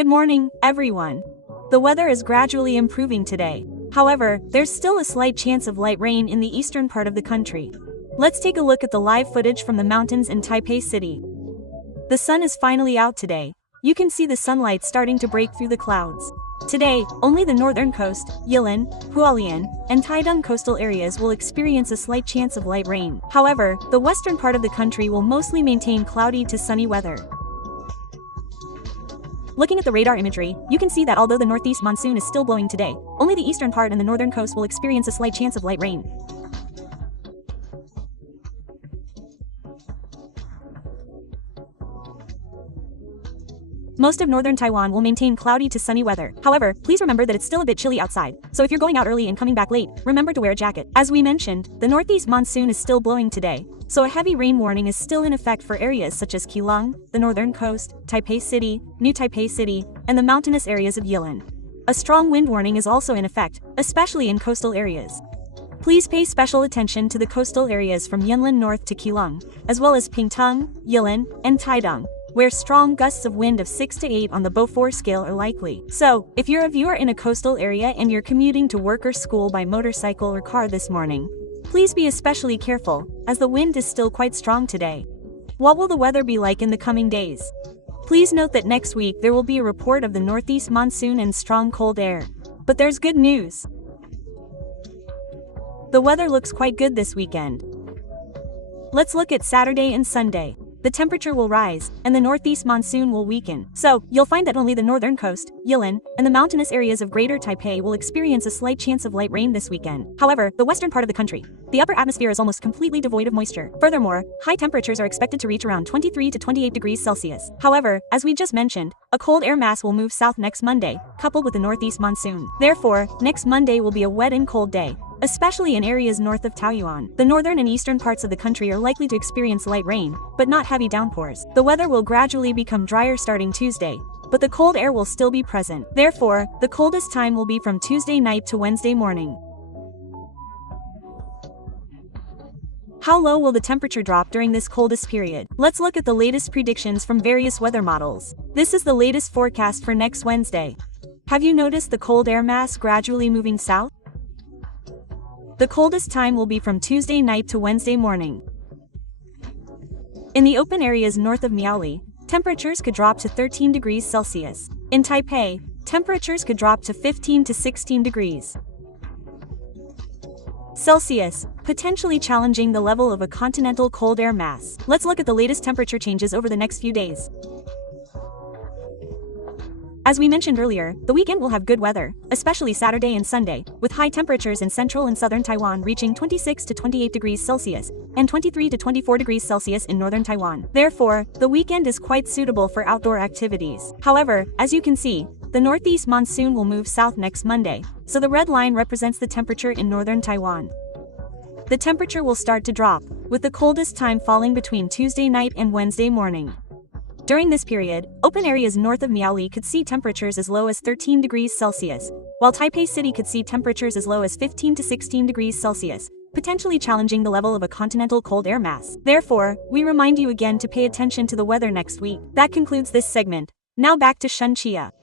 Good morning, everyone. The weather is gradually improving today. However, there's still a slight chance of light rain in the eastern part of the country. Let's take a look at the live footage from the mountains in Taipei City. The sun is finally out today. You can see the sunlight starting to break through the clouds. Today, only the northern coast, Yilin, Hualien, and Taidong coastal areas will experience a slight chance of light rain. However, the western part of the country will mostly maintain cloudy to sunny weather. Looking at the radar imagery, you can see that although the northeast monsoon is still blowing today, only the eastern part and the northern coast will experience a slight chance of light rain. Most of northern Taiwan will maintain cloudy to sunny weather. However, please remember that it's still a bit chilly outside, so if you're going out early and coming back late, remember to wear a jacket. As we mentioned, the northeast monsoon is still blowing today, so a heavy rain warning is still in effect for areas such as Keelung, the northern coast, Taipei City, New Taipei City, and the mountainous areas of Yilin. A strong wind warning is also in effect, especially in coastal areas. Please pay special attention to the coastal areas from Yunlin north to Keelung, as well as Pingtung, Yilin, and Taidong, where strong gusts of wind of 6 to 8 on the Beaufort scale are likely. So, if you're a viewer in a coastal area and you're commuting to work or school by motorcycle or car this morning, please be especially careful, as the wind is still quite strong today. What will the weather be like in the coming days? Please note that next week there will be a report of the northeast monsoon and strong cold air. But there's good news. The weather looks quite good this weekend. Let's look at Saturday and Sunday. The temperature will rise, and the northeast monsoon will weaken. So, you'll find that only the northern coast, Yilin, and the mountainous areas of Greater Taipei will experience a slight chance of light rain this weekend. However, the western part of the country, the upper atmosphere is almost completely devoid of moisture. Furthermore, high temperatures are expected to reach around 23 to 28 degrees Celsius. However, as we just mentioned, a cold air mass will move south next Monday, coupled with the northeast monsoon. Therefore, next Monday will be a wet and cold day, especially in areas north of Taoyuan. The northern and eastern parts of the country are likely to experience light rain, but not heavy downpours. The weather will gradually become drier starting Tuesday, but the cold air will still be present. Therefore, the coldest time will be from Tuesday night to Wednesday morning. How low will the temperature drop during this coldest period? Let's look at the latest predictions from various weather models. This is the latest forecast for next Wednesday. Have you noticed the cold air mass gradually moving south? The coldest time will be from Tuesday night to Wednesday morning. In the open areas north of Miaoli, temperatures could drop to 13 degrees Celsius. In Taipei, temperatures could drop to 15 to 16 degrees Celsius, potentially challenging the level of a continental cold air mass. Let's look at the latest temperature changes over the next few days. As we mentioned earlier, the weekend will have good weather, especially Saturday and Sunday, with high temperatures in central and southern Taiwan reaching 26 to 28 degrees Celsius, and 23 to 24 degrees Celsius in northern Taiwan. Therefore, the weekend is quite suitable for outdoor activities. However, as you can see, the northeast monsoon will move south next Monday, so the red line represents the temperature in northern Taiwan. The temperature will start to drop, with the coldest time falling between Tuesday night and Wednesday morning. During this period, open areas north of Miaoli could see temperatures as low as 13 degrees Celsius, while Taipei City could see temperatures as low as 15 to 16 degrees Celsius, potentially challenging the level of a continental cold air mass. Therefore, we remind you again to pay attention to the weather next week. That concludes this segment. Now back to Shunqia.